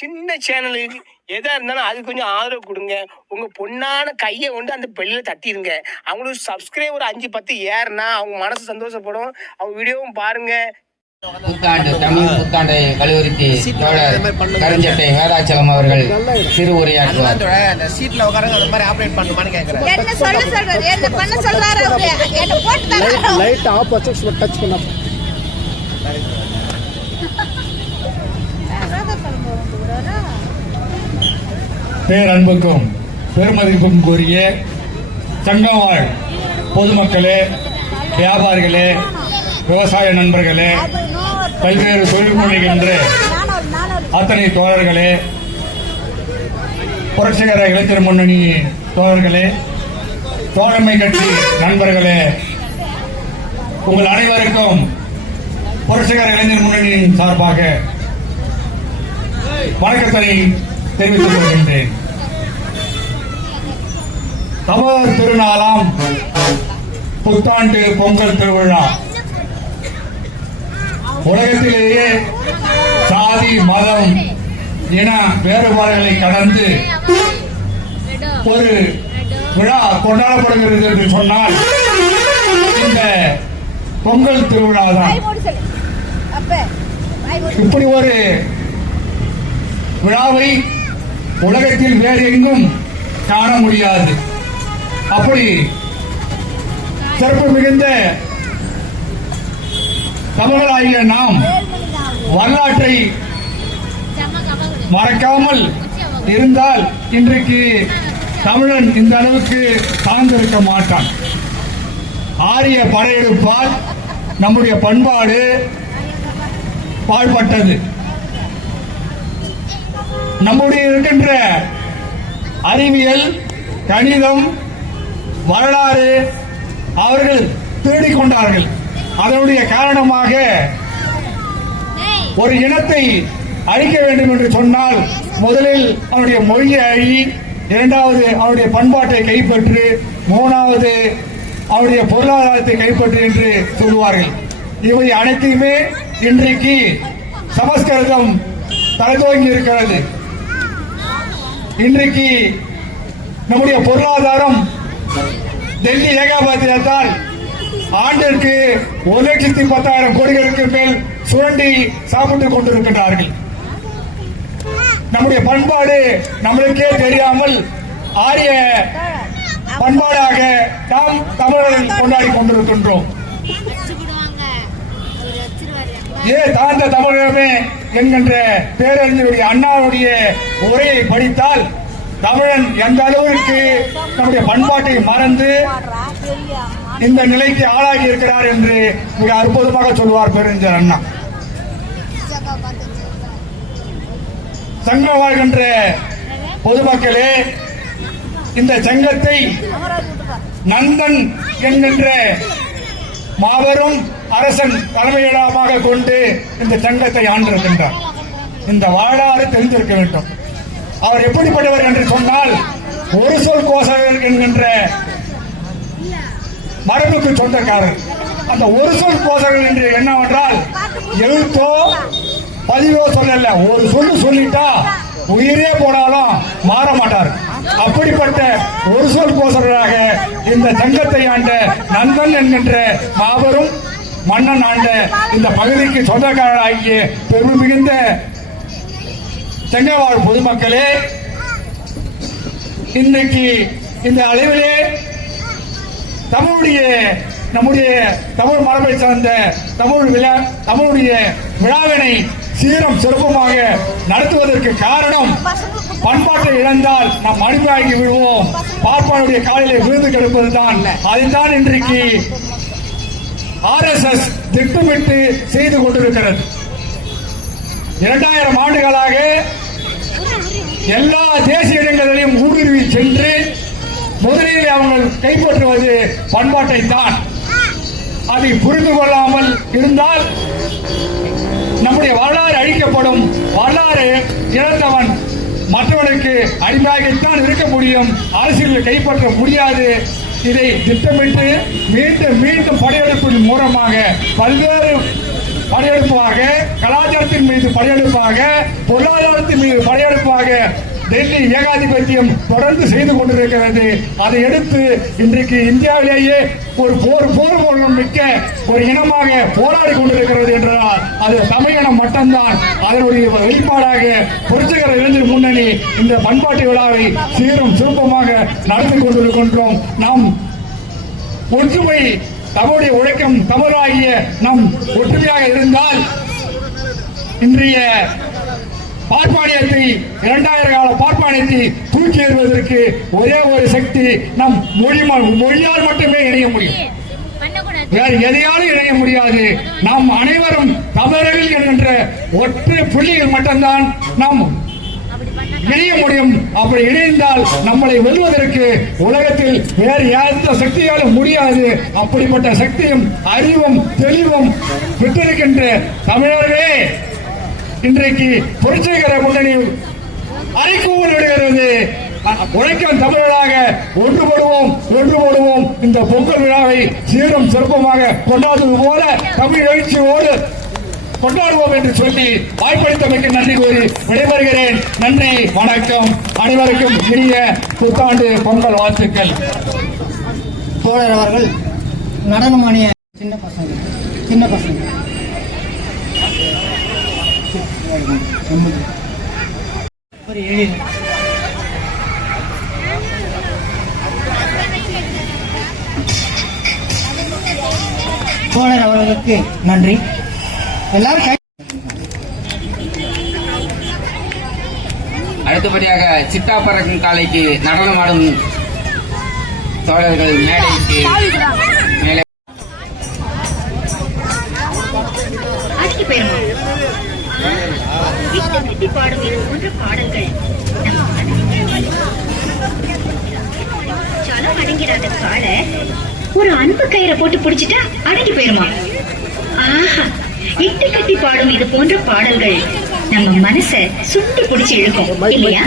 சின்ன சேனலுக்கு எதா இருந்தாலும் அது கொஞ்சம் ஆதரவு கொடுங்க. உங்க பொண்ணான கையை கொண்டு அந்த பெல்லில் தட்டிடுங்க. அவங்களுக்கு சப்ஸ்கிரைபர் 5-10 ஏறுனா அவங்க மனசு சந்தோஷப்படும். அவங்க வீடியோவும் பாருங்க. புத்தாண்டு தமிழ் புத்தாண்டை வலியுறுத்தி கருஞ்சட்டை வேதாச்சலம் அவர்கள் சிறு உரையாற்றுவார். சீட்ல உட்காருங்க, அந்த மாதிரி ஆபரேட் பண்ணுமான்னு கேக்குறேன். என்ன சொல்றாரு, என்ன பண்ண சொல்றாரு? என்ன போட்டு லைட் ஆஃப் வச்சு டச் பண்ணா பேரன்புக்கும் பெருமதிப்பும் கூறிய சங்கவாழ் பொதுமக்களே, வியாபாரிகளே, விவசாய நண்பர்களே, பல்வேறு தொழில் முனைகின்ற அத்தனை தோழர்களே, புரட்சிகர இளைஞர் முன்னணி தோழர்களே, தோழமை கட்சி நண்பர்களே, உங்கள் அனைவருக்கும் புரட்சிகர இளைஞர் முன்னணியின் சார்பாக வணக்கத்தை தெரிவித்துக் கொள்கின்றேன். தமிழர் திருநாளாம் புத்தாண்டு பொங்கல் திருவிழா உலகத்திலேயே சாதி மதம் இன வேறுபாடுகளை கடந்து ஒரு விழா கொண்டாடப்படுகிறது என்று சொன்னால் இந்த பொங்கல் திருவிழா தான். இப்படி ஒரு விழாவை உலகத்தில் வேறு எங்கும் காண முடியாது. அப்படி சிறப்பு மிகுந்த தமிழராகிய நாம் வரலாற்றை மறக்காமல் இருந்தால் இன்றைக்கு தமிழன் இந்த அளவுக்கு சார்ந்திருக்க மாட்டான். ஆரிய படையெடுப்பால் நம்முடைய பண்பாடு பாழ்பட்டது. நம்முடைய இருக்கின்ற அறிவியல், கணிதம், வரலாறு அவர்கள் தேடிக் கொண்டார்கள். அதனுடைய காரணமாக ஒரு இனத்தை அழிக்க வேண்டும் என்று சொன்னால் முதலில் அவனுடைய மொழியை அழி, இரண்டாவது அவருடைய பண்பாட்டை கைப்பற்று, மூணாவது அவருடைய பொருளாதாரத்தை கைப்பற்று என்று சொல்லுவார்கள். இவை அனைத்தையுமே இன்றைக்கு சமஸ்கிருதம் தலைதோங்கி இருக்கிறது. இன்றைக்கு நம்முடைய பொருளாதாரம் டெல்லி ஏகாபத்தியத்தால் ஆண்டிற்கு 1,10,000 கோடிகளுக்கு மேல் சுரண்டி சாப்பிட்டுக் கொண்டிருக்கின்றார்கள். நம்முடைய பண்பாடு நம்மளுக்கே தெரியாமல் ஆரிய பண்பாடாக நாம் தமிழர்கள் கொண்டாடி கொண்டிருக்கின்றோம். தாழ்ந்த தமிழகமே என்கின்ற பேரறிஞருடைய அண்ணாவுடைய உரையை படித்தால் தமிழன் எந்த அளவிற்கு நம்முடைய பண்பாட்டை மறந்து இந்த நிலைக்கு ஆளாகி இருக்கிறார் என்று மிக அற்புதமாக சொல்வார் பேரறிஞர் அண்ணா. சங்கம் வாழ்கின்ற பொதுமக்களே, இந்த சங்கத்தை நந்தன் என்கின்ற மாபெரும் அரசன் தலைமையிடமாக கொண்டு இந்த சங்கத்தை ஆண்டிருக்கின்றார். இந்த வரலாறு தெரிந்திருக்க வேண்டும். அவர் எப்படிப்பட்டவர் என்று சொன்னால் ஒரு சொல் கோசகர் என்கின்ற மரபுக்கு சொந்தக்காரர். அந்த ஒரு சொல் கோசகர் என்று என்னவென்றால் எழுத்தோ பதிவோ சொல்லல, ஒரு சொல்லு சொல்லிட்டா உயிரே போனாலும் மாற மாட்டார். அப்படிப்பட்ட ஒரு சொல் கோசகராக இந்த சங்கத்தை ஆண்ட நந்தன் என்கின்ற மாபெரும் மன்னன் ஆண்ட இந்த பகுதிக்கு சொந்தக்காரராகிய பெருமை மிகுந்த செங்கவாழ் பொதுமக்களே, இன்றைக்கு இந்த அளவிலே நம்முடைய தமிழ் மரபை சார்ந்த தமிழுடைய விழாவினை சீரம் சிறப்புமாக நடத்துவதற்கு காரணம், பண்பாட்டை இழந்தால் நாம் அடிமையாகி விடுவோம், பார்ப்பானுடைய காலிலே விழுந்து கிடப்பதுதான். அதுதான் இன்றைக்கு RSS திட்டமிட்டு செய்து கொண்டிருக்கிறது. 2000 ஆண்டுகளாக எல்லா தேசிய இடங்களிலும் ஊடுருவி சென்று முதலில் அவர்கள் கைப்பற்றுவது பண்பாட்டை தான். அதை புரிந்து கொள்ளாமல் இருந்தால் நம்முடைய வரலாறு அழிக்கப்படும். வரலாறு இழந்தவன் மற்றவனுக்கு அடிமையாகத்தான் இருக்க முடியும், அரசியலில் கைப்பற்ற முடியாது. இதை திட்டமிட்டு மீண்டும் மீண்டும் படையெடுப்பின் மூலமாக பல்வேறு படையெடுப்பாக, கலாச்சாரத்தின் மீது படையெடுப்பாக, பொருளாதாரத்தின் மீது படையெடுப்பாக டெல்லி ஏகாதிபத்தியம் தொடர்ந்து செய்து கொண்டிருக்கிறது. அதை எடுத்து இன்றைக்கு இந்தியாவிலேயே ஒரு போர் மிக்க ஒரு இனமாக போராடி கொண்டிருக்கிறது என்றால் அது தமிழினம் மட்டும்தான். அதனுடைய வெளிப்பாடாக புரட்சிகர இளைஞர் முன்னணி இந்த பண்பாட்டு விழாவை சீரும் சிறப்புமாக நடத்தி கொண்டிருக்கின்றோம். நாம் ஒற்றுமை, தமிழுடைய உழைக்கும் தமிழாகிய நம் ஒற்றுமையாக இருந்தால் இன்றைய பார்ப்பானியத்தை 2000 கால பார்ப்பானியத்தை தூக்கி எறிவதற்கு ஒரே ஒரு சக்தி நம் மொழியால் மட்டுமே இணைய முடியும். வேறு எதையாலும் இணைய முடியாது. நாம் அனைவரும் தமிழர்கள் என்கின்ற ஒற்றை புள்ளிகள் மட்டும்தான் நாம் இணைய முடியும். அப்படி இணைந்தால் நம்மளை வெல்வதற்கு உலகத்தில் வேறு எந்த சக்தியாலும் முடியாது. அப்படிப்பட்ட சக்தியும் அறிவும் தெளிவும் பெற்றிருக்கின்ற தமிழர்களே இன்றைக்கு புரட்சிகர முன்னணி அறைகூவல் விடுகிறது. உழைக்கும் தமிழராக ஒன்றுபடுவோம். இந்த பொங்கல் விழாவை சீரும் சிறப்புமாக கொண்டாடுவது போல தமிழ் எழுச்சியோடு கொண்டாடுவோம் என்று சொல்லி வாய்ப்பளித்தமைக்கு நன்றி கூறி விடைபெறுகிறேன். நன்றி, வணக்கம். அனைவருக்கும் இனிய புத்தாண்டு பொங்கல் வாழ்த்துக்கள். தோழர் அவர்கள் நடனமானிய சின்ன பசங்க தோழர் அவர்களுக்கு நன்றி. எல்லாரும் அடுத்தபடியாக சிட்டா பறக்கும் காலைக்கு நடனமாடும் தோழர்கள் மேடைக்கு மேலே பாடும் இது போன்ற பாடல்கள் சலம் அடங்கிடாத கால ஒரு அன்பு கயிறை போட்டு பிடிச்சிட்டா அடங்கி போயிருமா? ஆஹா, இட்டு கட்டி பாடும் இது போன்ற பாடல்கள் நம்ம மனச சுட்டு பிடிச்சு இழுக்கும் இல்லையா?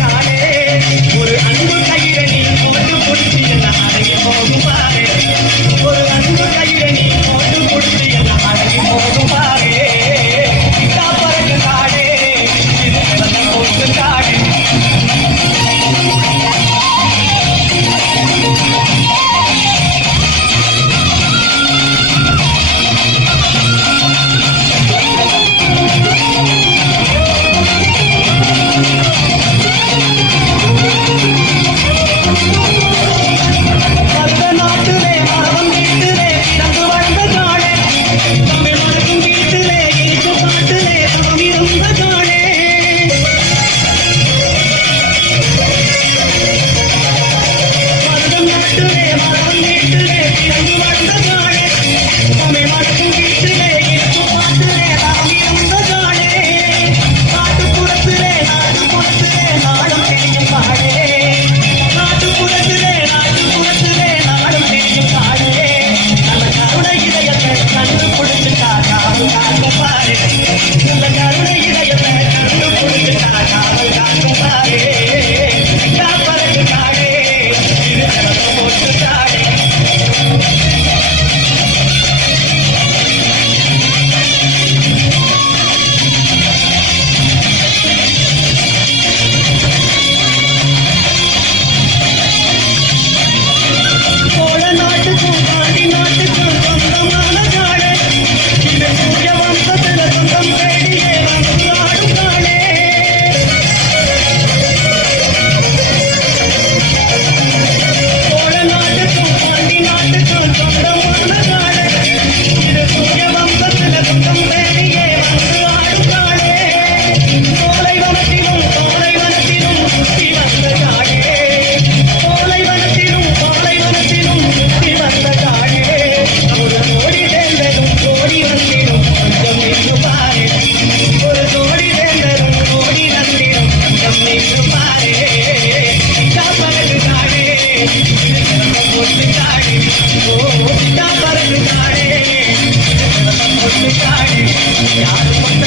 காணே யாரு பண்ண